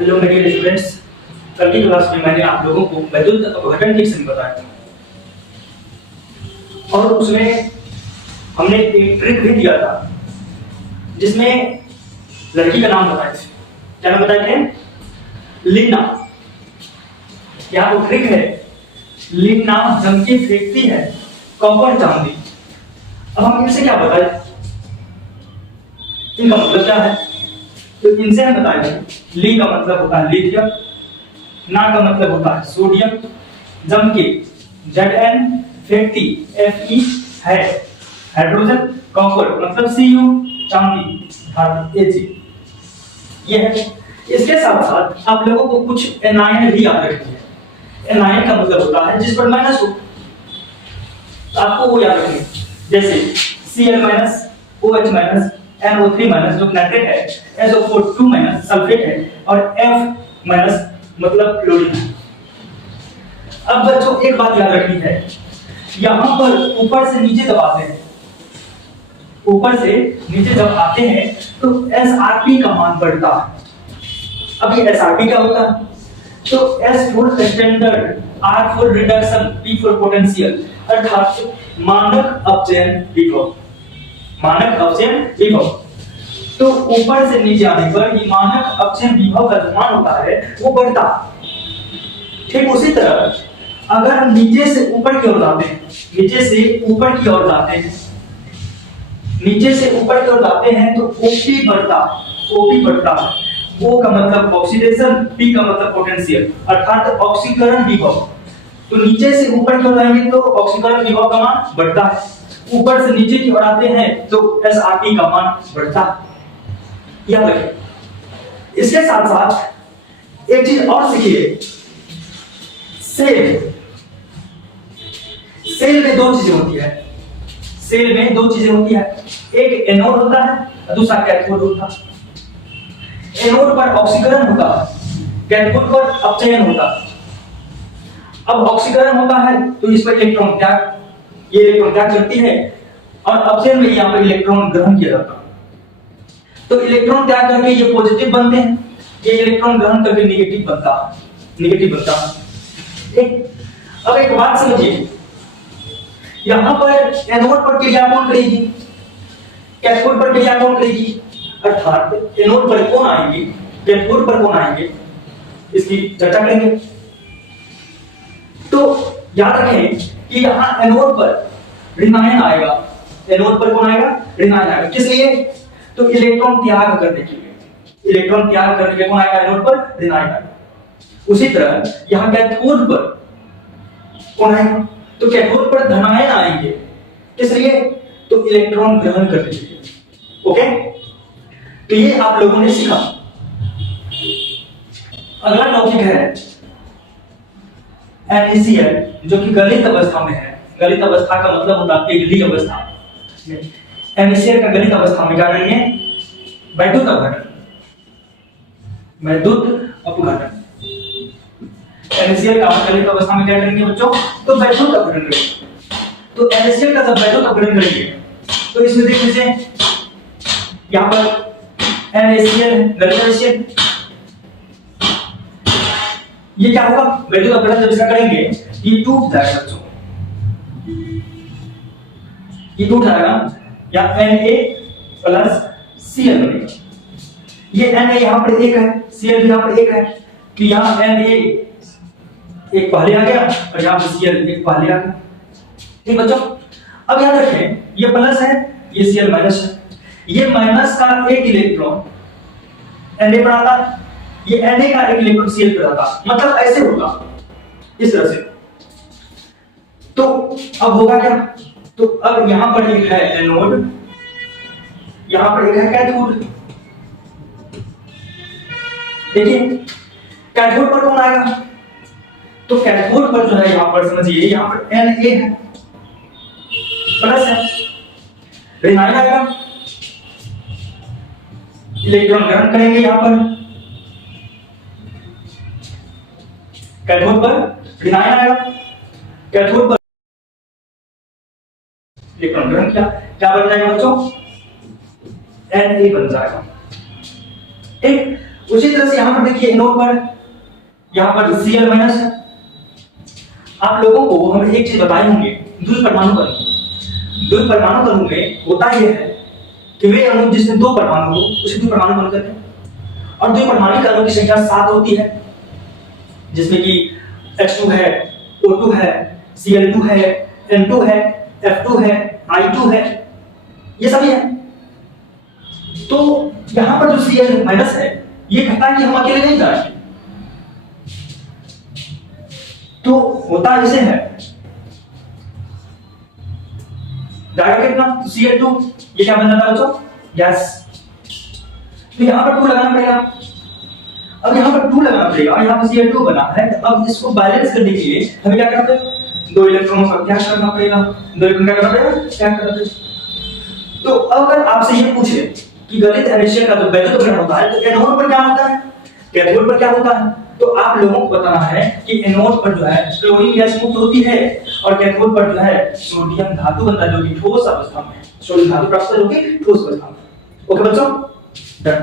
Hello मेरे dear students, कल की क्लास में मैंने आप लोगों को वैद्युत अपघटन की समझ बताया था और उसमें हमने एक ट्रिक भी दिया था जिसमें लड़की का नाम बताया था। क्या नाम बताया थे? लीना। यहाँ वो ट्रिक है, लीना जम के फेंकती है कॉपर चांदी। अब हम इनसे क्या बताएं, इनका मतलब क्या है? तो इनसे हम बताएंगे ली का मतलब होता है लिथियम, ना का मतलब होता है सोडियम, जम के Zn, फेंकती Fe है हाइड्रोजन, कॉपर मतलब Cu, चांदी धातु Ag। ये है। इसके साथ साथ आप लोगों को कुछ एनायन भी याद रखनी है। एनायन का मतलब होता है जिस पर माइनस हो, तो आपको वो याद रखनी है। जैसे Cl-, OH-, NO3- जो नाइट्रेट है, SO4 सल्फेट है और F- मतलब क्लोरीन है। अब बच्चों एक बात याद रखनी है, यहां पर ऊपर से नीचे जब आते हैं, ऊपर से नीचे जब आते हैं तो SRP का मान बढ़ता है। अब ये SRP क्या होता है? तो S for standard, R for reduction, P for potential, अर्थात मानक अपचयन विभव। मानक अपचयन विभव। तो ऊपर से नीचे आने पर ये मानक अपचयन विभव का जो मान होता है वो बढ़ता है। ठीक उसी तरह अगर हम नीचे से ऊपर की ओर जाते हैं, नीचे से ऊपर की ओर जाते हैं, नीचे से ऊपर की ओर जाते हैं तो OP बढ़ता है, OP बढ़ता है। O का मतलब ऑक्सीडेशन, P का मतलब पोटेंशियल, अर्थात ऑक्सीकरण विभव। तो नीचे से ऊपर की ओर जाएंगे तो ऑक्सीकरण विभव का मान बढ़ता है, ऊपर से नीचे की ओर आते हैं तो SRP का मान बढ़ता है। याद रखिए। इसके साथ साथ एक चीज और सीखिए, सेल। सेल में दो चीजें होती है, सेल में दो चीजें होती है, एक एनोड होता है और दूसरा कैथोड होता है। एनोड पर ऑक्सीकरण होता है, कैथोड पर अपचयन होता है। अब ऑक्सीकरण होता है तो इस पर इलेक्ट्रॉन त्याग, ये इलेक्ट्रॉन त्याग करती है और अपचयन में यहां पर इलेक्ट्रॉन ग्रहण किया जाता है। तो इलेक्ट्रॉन त्याग करके ये पॉजिटिव बनते हैं, ये इलेक्ट्रॉन ग्रहण करके नेगेटिव बनता है, नेगेटिव बनता है। ठीक। अब एक बात समझिए, यहां पर एनोड पर क्रिया कौन करेगी, कैथोड पर क्रिया कौन करेगी, अर्थात एनोड पर कौन आएंगे, कैथोड पर कौन आएंगे, इसकी चर्चा करेंगे। तो याद रखें कि यहां एनोड पर ऋणायन आएगा, एनोड पर कौन आएगा, ऋणायन आएगा। किस लिए? तो इलेक्ट्रॉन त्याग करने के लिए, इलेक्ट्रॉन त्याग करने के लिए कौन आएगा, एनोड पर ऋणायन आएगा। उसी तरह यहां कैथोड पर कौन आएगा, तो कैथोड पर धनायन आएंगे। किस लिए? तो इलेक्ट्रॉन ग्रहण करने के लिए। ओके, तो ये आप लोगों ने सीखा। अगला टॉपिक है NaCl, जो कि गलित अवस्था में है। गलित अवस्था का मतलब होता है पिघली अवस्था। NaCl का गलित अवस्था में क्या करेंगे, वैद्युत अपघटन, वैद्युत अपघटन। NaCl का गलित अवस्था में क्या करेंगे बच्चों, तो वैद्युत अपघटन करेंगे। तो NaCl का जब वैद्युत अपघटन करेंगे तो इसमें देख लीजिए, यहां पर NaCl गलित NaCl, ये क्या होगा, वैद्युत अपघटन जब इसका करेंगे ये टूट जाएगा बच्चों, ये टूट जाएगा या Na+Cl बनेगा। ये Na यहां पर एक है, Cl भी यहां पर एक है, कि यहां Na एक पहले आ गया और यहां पर Cl एक पहले आ गया। ठीक बच्चों, अब याद रखें ये प्लस है, ये Cl माइनस है, ये माइनस का एक इलेक्ट्रॉन Na पर आता है, ये Na का एक इलेक्ट्रॉन Cl पर आता है, मतलब ऐसे होगा इस तरह से। तो अब होगा क्या, तो अब यहां पर एक है एनोड, यहां पर एक है कैथोड। देखिए कैथोड पर कौन आएगा, तो कैथोड पर जो है यहां पर समझिए, यहां पर Na है, प्लस है, ऋणायन आएगा, इलेक्ट्रॉन ग्रहण करेंगे यहां पर, कैथोड पर ऋणायन आएगा, कैथोड पर इलेक्ट्रॉन ग्रहण किया, क्या बन जाएगा बच्चों, Na बन जाएगा। ठीक। उसी तरह से यहां पर देखिए एनोड पर यहां पर Cl माइनस है। आप लोगों को हम एक चीज बताए होंगे, द्विपरमाणु कणों में होता यह है कि वे अणु जिसमें दो परमाणु हो उसे द्विपरमाणु कण कहते हैं। और द्विपरमाणु अणु की संख्या 7 होती है, जिसमें कि H2 है, O2 है, Cl2 है, N2 है, F2 है, I2 है, ये सभी है। तो यहां पर जो Cl माइनस है ये कहता है कि हम अकेले नहीं जा रहे, तो होता ऐसे है, जाएगा कितना? तो Cl2 ये क्या बन जाता है बच्चों? गैस। तो यहां पर 2 लगाना पड़ेगा। अब यहां पर 2 लगाना पड़ेगा और यहां पर Cl2 बना है। अब इसको बैलेंस करने के लिए हमें क्या करना पड़ेगा? 2 इलेक्ट्रॉनों का त्याग करना पड़ेगा। 2 इलेक्ट्रॉन क्या करना पड़ेगा? त्याग करना पड़ेगा। तो अगर आपसे ये पूछे कि गलित एनएचसीएल का जो वैद्युत विकर्ण होता है तो एनोड पर क्या होता है, कैथोड पर क्या होता है, तो आप लोगों को बताना है कि एनोड पर जो है क्लोरीन गैस मुक्त होती है और कैथोड पर जो है सोडियम धातु बनता है जो कि ठोस अवस्था में है। सोडियम धातु प्राप्त होती है जो कि ठोस अवस्था में। ओके बच्चों, डन।